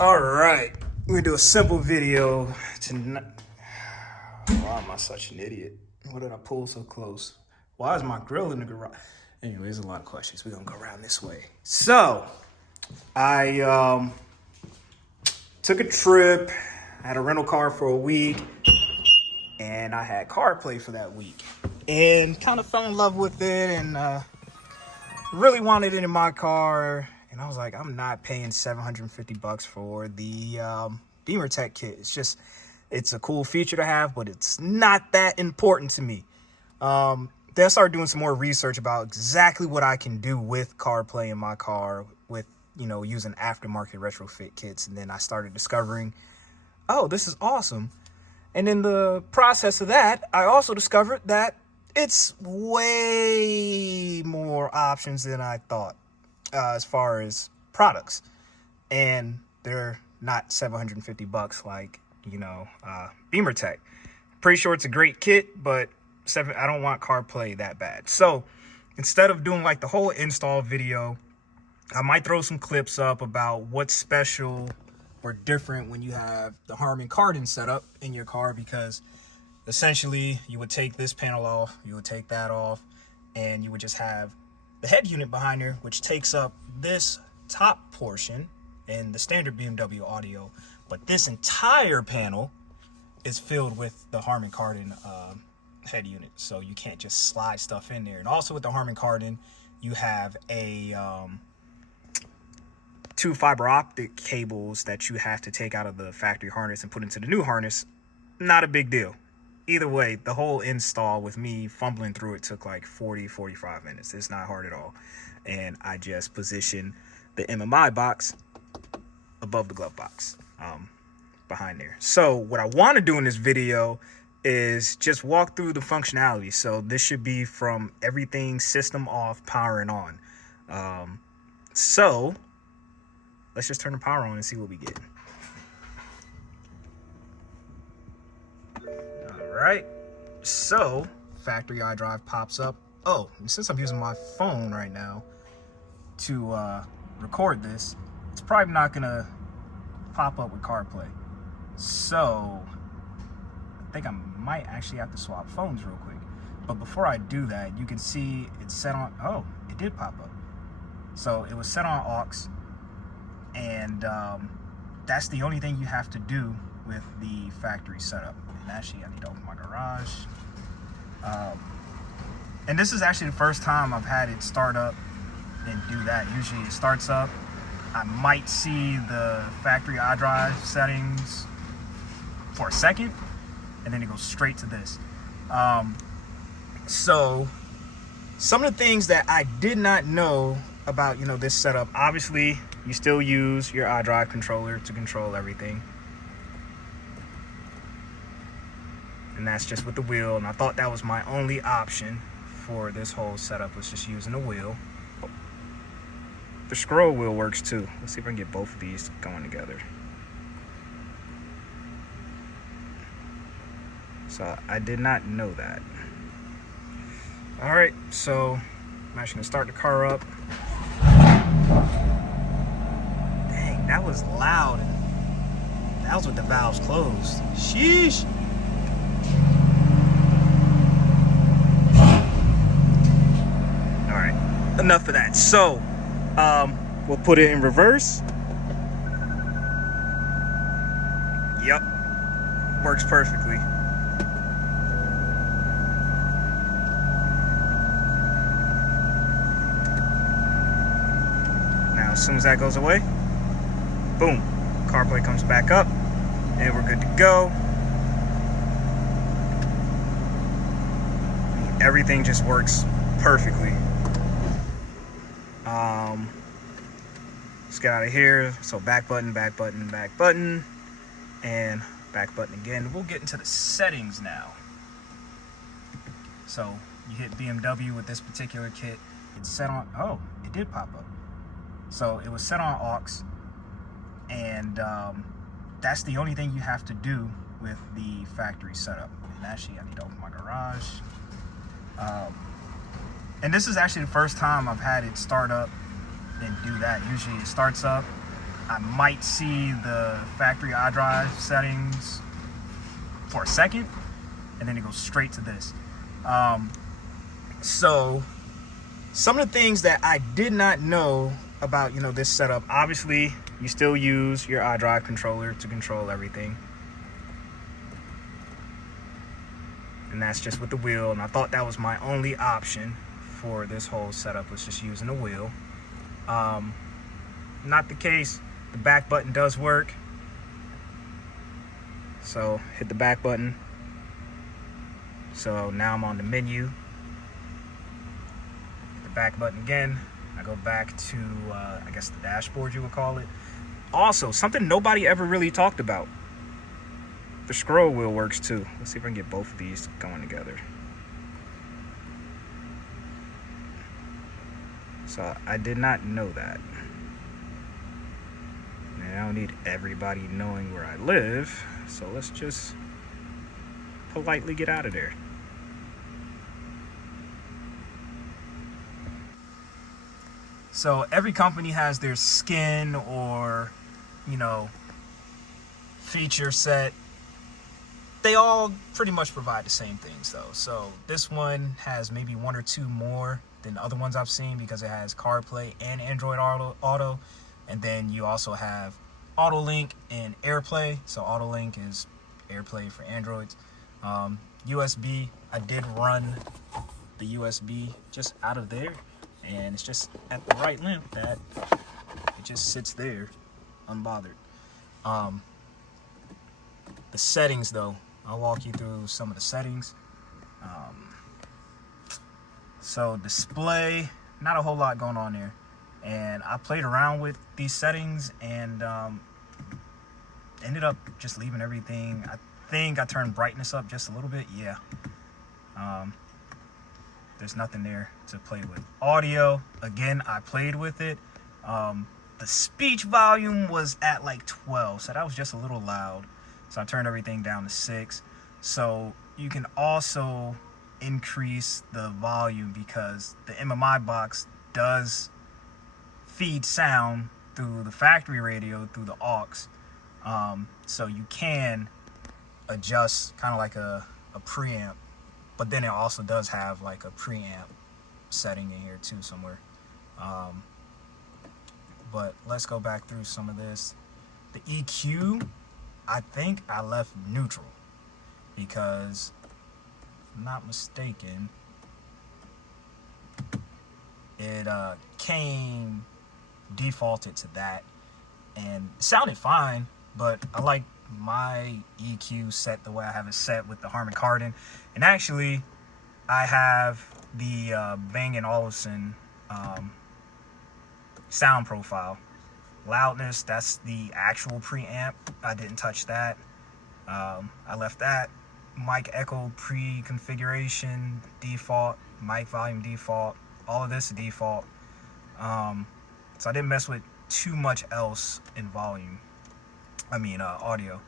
All right, we're gonna do a simple video tonight. Why am I such an idiot? Why did I pull so close? Why is my grill in the garage? Anyway, there's a lot of questions. We're gonna go around this way. So, I took a trip. I had a rental car for a week, and I had CarPlay for that week, and kind of fell in love with it, and really wanted it in my car. And I was like, I'm not paying $750 for the Beamer Tech kit. It's a cool feature to have, but it's not that important to me. Then I started doing some more research about exactly what I can do with CarPlay in my car with, using aftermarket retrofit kits. And then I started discovering, oh, this is awesome. And in the process of that, I also discovered that it's way more options than I thought as far as products. And they're not $750 like, Beamer Tech. Pretty sure it's a great kit, but I don't want CarPlay that bad. So instead of doing like the whole install video, I might throw some clips up about what's special or different when you have the Harman Kardon setup in your car, because essentially you would take this panel off, you would take that off, and you would just have the head unit behind there, which takes up this top portion in the standard BMW audio, but this entire panel is filled with the Harman Kardon head unit, so you can't just slide stuff in there. And also with the Harman Kardon, you have a two fiber optic cables that you have to take out of the factory harness and put into the new harness. Not a big deal. Either way, the whole install with me fumbling through it took like 45 minutes. It's not hard at all. And I just positioned the MMI box above the glove box behind there. So what I want to do in this video is just walk through the functionality. So this should be from everything system off, powering on. So let's just turn the power on and see what we get. All right, so factory iDrive pops up. Oh, and since I'm using my phone right now to record this, it's probably not gonna pop up with CarPlay. So I think I might actually have to swap phones real quick. But before I do that, you can see it's set on, oh, it did pop up. So it was set on aux, and that's the only thing you have to do with the factory setup. And actually, I need to open my garage. And this is actually the first time I've had it start up and do that. Usually it starts up, I might see the factory iDrive settings for a second, and then it goes straight to this. So some of the things that I did not know about, this setup, obviously you still use your iDrive controller to control everything. And that's just with the wheel, and I thought that was my only option for this whole setup, was just using the wheel. The scroll wheel works too. Let's see if I can get both of these going together. So I did not know that. All right, so I'm actually gonna start the car up. Dang, that was loud. That was with the valves closed. Sheesh. All right, enough of that. So we'll put it in reverse. Yep, works perfectly. Now, as soon as that goes away, boom, CarPlay comes back up, and we're good to go. Everything just works perfectly. Let's get out of here. So back button, back button, back button, and back button again. We'll get into the settings now. So you hit BMW with this particular kit. It's set on, oh, it did pop up. So it was set on aux, and that's the only thing you have to do with the factory setup. And actually, I need to open my garage. And this is actually the first time I've had it start up and do that. Usually it starts up, I might see the factory iDrive settings for a second, and then it goes straight to this. So some of the things that I did not know about, this setup, obviously you still use your iDrive controller to control everything. And that's just with the wheel, and I thought that was my only option for this whole setup, was just using the wheel. Not the case. The back button does work. So hit the back button. So now I'm on the menu. The back button again. I go back to, I guess the dashboard you would call it. Also, something nobody ever really talked about. The scroll wheel works too. Let's see if I can get both of these going together. So I did not know that. And I don't need everybody knowing where I live, so let's just politely get out of there. So every company has their skin or, feature set. They all pretty much provide the same things though. So this one has maybe one or two more than the other ones I've seen, because it has CarPlay and Android Auto. And then you also have AutoLink and AirPlay. So AutoLink is AirPlay for Androids. USB, I did run the USB just out of there, and it's just at the right length that it just sits there unbothered. The settings though, I'll walk you through some of the settings. So display, not a whole lot going on there. And I played around with these settings and ended up just leaving everything. I think I turned brightness up just a little bit. Yeah. There's nothing there to play with. Audio, again, I played with it. The speech volume was at like 12, so that was just a little loud. So I turned everything down to 6. So you can also increase the volume, because the MMI box does feed sound through the factory radio through the aux. So you can adjust kind of like a preamp, but then it also does have like a preamp setting in here too somewhere. But let's go back through some of this. The EQ, I think I left neutral, because if I'm not mistaken, it came defaulted to that, and it sounded fine, but I like my EQ set the way I have it set with the Harman Kardon. And actually I have the Bang & Olufsen sound profile. Loudness, that's the actual preamp. I didn't touch that. I left that. Mic echo pre-configuration default, mic volume default, all of this default. So I didn't mess with too much else in volume. Audio.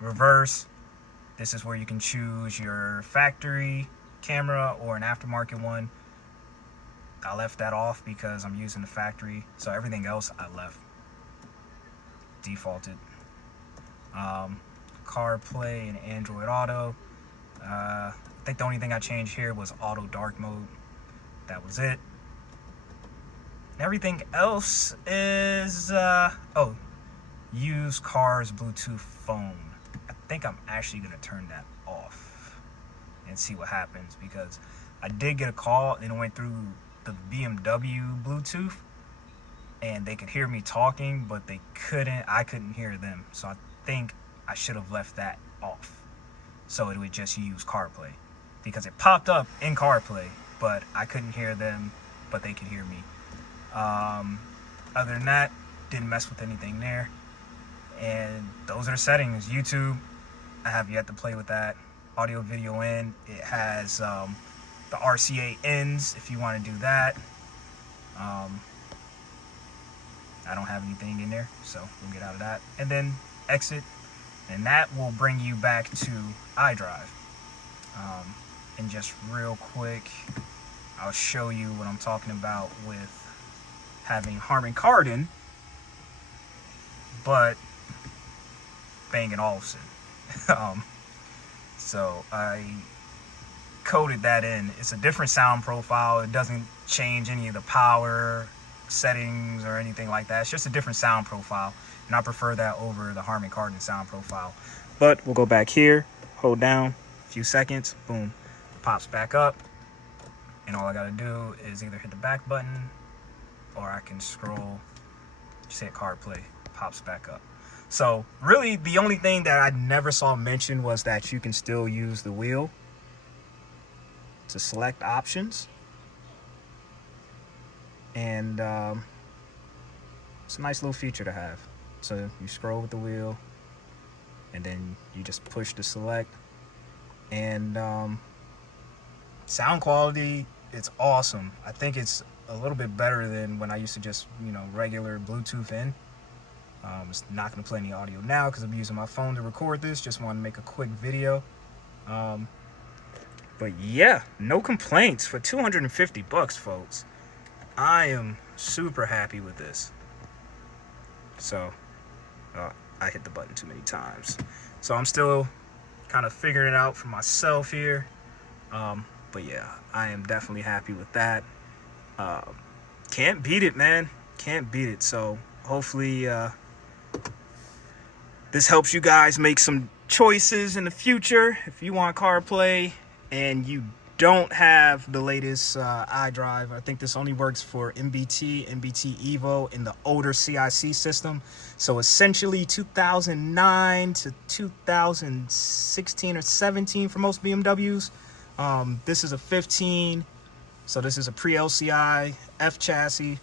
Reverse, this is where you can choose your factory camera or an aftermarket one. I left that off because I'm using the factory, so everything else I left defaulted. CarPlay and Android Auto. I think the only thing I changed here was auto dark mode. That was it. Everything else is use car's Bluetooth phone. I think I'm actually gonna turn that off and see what happens, because I did get a call and it went through the BMW Bluetooth, and they could hear me talking, but I couldn't hear them. So I think I should have left that off, so it would just use CarPlay, because it popped up in CarPlay, but I couldn't hear them, but they could hear me. Other than that, didn't mess with anything there. And those are the settings. YouTube, I have yet to play with that. Audio video in, it has the RCA ends if you want to do that. I don't have anything in there, so we'll get out of that. And then exit, and that will bring you back to iDrive. And just real quick, I'll show you what I'm talking about with having Harman Kardon but Bang & Olufsen. So I coded that in. It's a different sound profile. It doesn't change any of the power settings or anything like that. It's just a different sound profile, and I prefer that over the Harman Kardon sound profile. But we'll go back here, hold down a few seconds, boom, pops back up, and all I gotta do is either hit the back button or I can scroll, just hit CarPlay, pops back up. So really the only thing that I never saw mentioned was that you can still use the wheel to select options. And it's a nice little feature to have. So you scroll with the wheel and then you just push to select. And sound quality, it's awesome. I think it's a little bit better than when I used to just, regular Bluetooth in. It's not going to play any audio now because I'm using my phone to record this. Just want to make a quick video. But yeah, no complaints for 250 bucks, folks. I am super happy with this. So, I hit the button too many times. So I'm still kind of figuring it out for myself here. But yeah, I am definitely happy with that. Can't beat it, man. Can't beat it. So hopefully this helps you guys make some choices in the future. If you want CarPlay and you don't have the latest iDrive, I think this only works for MBT Evo in the older CIC system. So essentially 2009 to 2016 or 17 for most BMWs. This is a 15, so this is a pre-LCI F chassis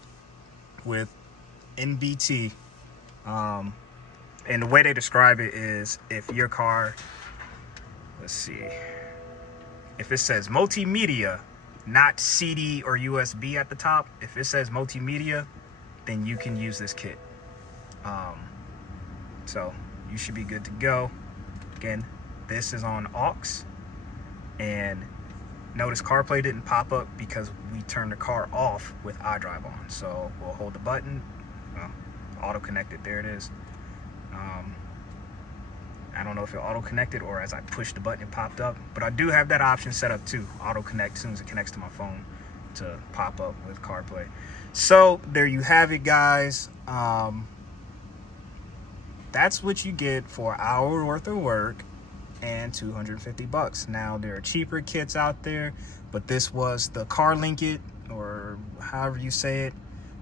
with NBT. And the way they describe it is if your car, let's see, if it says multimedia, not CD or USB at the top, if it says multimedia, then you can use this kit. So you should be good to go. Again, this is on aux, and notice CarPlay didn't pop up because we turned the car off with iDrive on. So we'll hold the button, auto connected, there it is. I don't know if it auto connected or as I pushed the button it popped up, but I do have that option set up too, auto connect as soon as it connects to my phone to pop up with CarPlay. So there you have it, guys. That's what you get for an hour worth of work and 250 bucks. Now there are cheaper kits out there, but this was the CarLink it, or however you say it,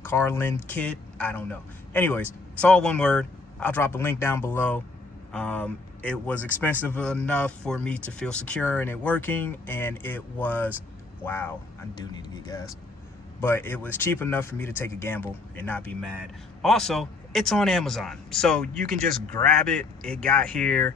CarLink kit, I don't know. Anyways, it's all one word. I'll drop a link down below. It was expensive enough for me to feel secure in it working, and it was, wow, I do need to get gas, but it was cheap enough for me to take a gamble and not be mad. Also, it's on Amazon, so you can just grab it. It got here,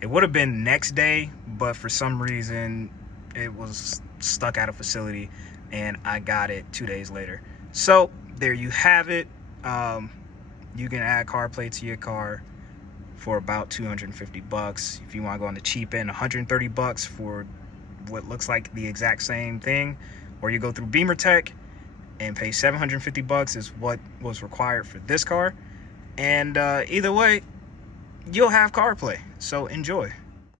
it would have been next day, but for some reason it was stuck at a facility and I got it 2 days later. So there you have it. You can add CarPlay to your car for about 250 bucks. If you want to go on the cheap end, 130 bucks for what looks like the exact same thing, or you go through Beamer Tech and pay 750 bucks is what was required for this car. And either way, you'll have CarPlay, so enjoy.